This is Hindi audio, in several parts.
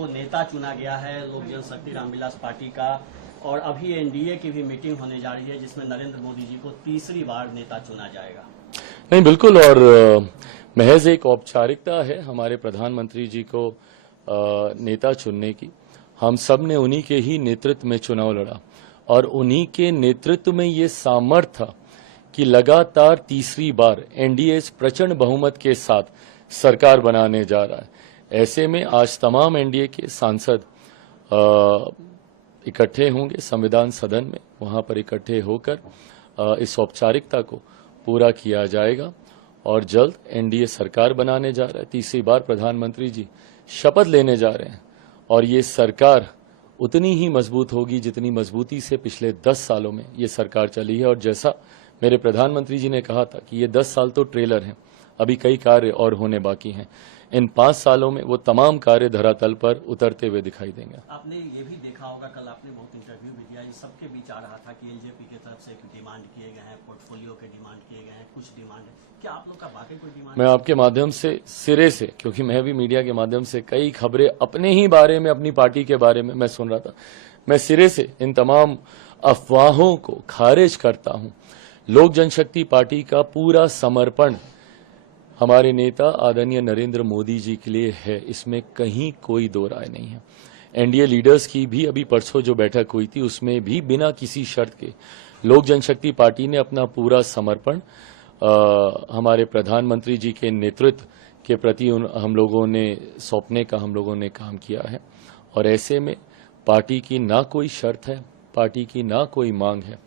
को नेता चुना गया है लोक जनशक्ति रामविलास पार्टी का, और अभी एनडीए की भी मीटिंग होने जा रही है जिसमें नरेंद्र मोदी जी को तीसरी बार नेता चुना जाएगा। नहीं, बिल्कुल, और महज एक औपचारिकता है हमारे प्रधानमंत्री जी को नेता चुनने की। हम सब ने उन्हीं के ही नेतृत्व में चुनाव लड़ा और उन्हीं के नेतृत्व में ये सामर्थ्य था कि लगातार तीसरी बार एनडीए इस प्रचंड बहुमत के साथ सरकार बनाने जा रहा है। ऐसे में आज तमाम एनडीए के सांसद इकट्ठे होंगे संविधान सदन में, वहां पर इकट्ठे होकर इस औपचारिकता को पूरा किया जाएगा और जल्द एनडीए सरकार बनाने जा रहा है। तीसरी बार प्रधानमंत्री जी शपथ लेने जा रहे हैं और ये सरकार उतनी ही मजबूत होगी जितनी मजबूती से पिछले 10 सालों में ये सरकार चली है। और जैसा मेरे प्रधानमंत्री जी ने कहा था कि ये 10 साल तो ट्रेलर हैं, अभी कई कार्य और होने बाकी हैं। इन 5 सालों में वो तमाम कार्य धरातल पर उतरते हुए दिखाई देंगे। आपने ये भी देखा होगा, कल आपने बहुत इंटरव्यू भी दिया, इस सबके बीच आ रहा था कि एलजेपी की तरफ से डिमांड किए गए हैं, पोर्टफोलियो के डिमांड किए गए हैं, कुछ डिमांड है। क्या आप लोग का वाकई कोई डिमांड? मैं आपके माध्यम से सिरे से, क्योंकि मैं भी मीडिया के माध्यम से कई खबरें अपने ही बारे में, अपनी पार्टी के बारे में मैं सुन रहा था, मैं सिरे से इन तमाम अफवाहों को खारिज करता हूं। लोक जनशक्ति पार्टी का पूरा समर्पण हमारे नेता आदरणीय नरेंद्र मोदी जी के लिए है, इसमें कहीं कोई दो राय नहीं है। एनडीए लीडर्स की भी अभी परसों जो बैठक हुई थी उसमें भी बिना किसी शर्त के लोक जनशक्ति पार्टी ने अपना पूरा समर्पण हमारे प्रधानमंत्री जी के नेतृत्व के प्रति हम लोगों ने सौंपने का हम लोगों ने काम किया है। और ऐसे में पार्टी की ना कोई शर्त है, पार्टी की ना कोई मांग है।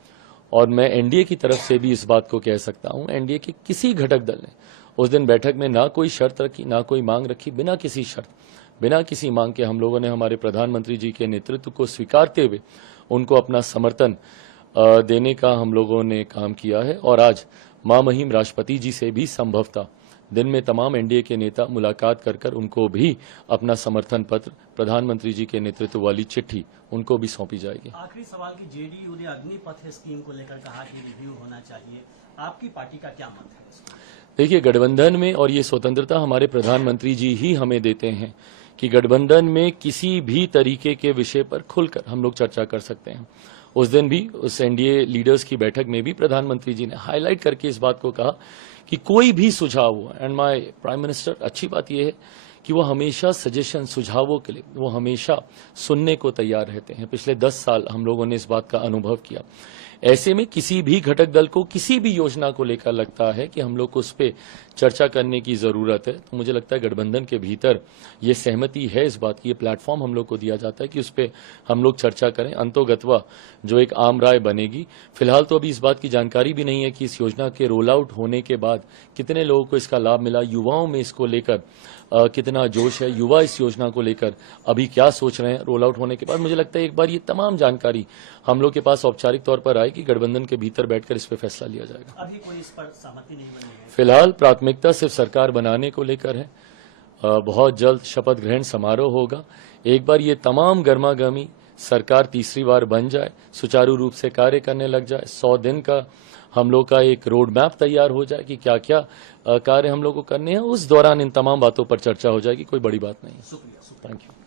और मैं एनडीए की तरफ से भी इस बात को कह सकता हूं, एनडीए के किसी घटक दल ने उस दिन बैठक में ना कोई शर्त रखी, ना कोई मांग रखी। बिना किसी शर्त, बिना किसी मांग के हम लोगों ने हमारे प्रधानमंत्री जी के नेतृत्व को स्वीकारते हुए उनको अपना समर्थन देने का हम लोगों ने काम किया है। और आज महामहिम राष्ट्रपति जी से भी संभवतः दिन में तमाम एनडीए के नेता मुलाकात कर कर उनको भी अपना समर्थन पत्र, प्रधानमंत्री जी के नेतृत्व वाली चिट्ठी उनको भी सौंपी जाएगी। आखिरी सवाल की जेडीयू ने अग्निपथ स्कीम को लेकर कहा कि रिव्यू होना चाहिए, आपकी पार्टी का क्या मत है? देखिए, गठबंधन में, और ये स्वतंत्रता हमारे प्रधानमंत्री जी ही हमें देते हैं कि गठबंधन में किसी भी तरीके के विषय पर खुलकर हम लोग चर्चा कर सकते हैं। उस दिन भी उस एनडीए लीडर्स की बैठक में भी प्रधानमंत्री जी ने हाईलाइट करके इस बात को कहा कि कोई भी सुझाव हुआ, एंड माय प्राइम मिनिस्टर, अच्छी बात यह है कि वो हमेशा सजेशन, सुझावों के लिए वो हमेशा सुनने को तैयार रहते हैं। पिछले 10 साल हम लोगों ने इस बात का अनुभव किया। ऐसे में किसी भी घटक दल को किसी भी योजना को लेकर लगता है कि हम लोग को उस पर चर्चा करने की जरूरत है, तो मुझे लगता है गठबंधन के भीतर ये सहमति है इस बात की, ये प्लेटफॉर्म हम लोग को दिया जाता है कि उस पर हम लोग चर्चा करें। अंतोगत्वा जो एक आम राय बनेगी, फिलहाल तो अभी इस बात की जानकारी भी नहीं है कि इस योजना के रोल आउट होने के बाद कितने लोगों को इसका लाभ मिला, युवाओं में इसको लेकर कितना जोश है, युवा इस योजना को लेकर अभी क्या सोच रहे हैं रोल आउट होने के बाद। मुझे लगता है एक बार ये तमाम जानकारी हम लोग के पास औपचारिक तौर पर आएगी, गठबंधन के भीतर बैठकर इस पर फैसला लिया जाएगा। अभी कोई इस पर सहमति नहीं बनी है? फिलहाल प्राथमिकता सिर्फ सरकार बनाने को लेकर है। बहुत जल्द शपथ ग्रहण समारोह होगा। एक बार ये तमाम गर्मागर्मी सरकार तीसरी बार बन जाए, सुचारू रूप से कार्य करने लग जाए, 100 दिन का हम लोग का एक रोड मैप तैयार हो जाए कि क्या क्या कार्य हम लोग को करने हैं, उस दौरान इन तमाम बातों पर चर्चा हो जाएगी। कोई बड़ी बात नहीं। शुक्रिया। Thank you.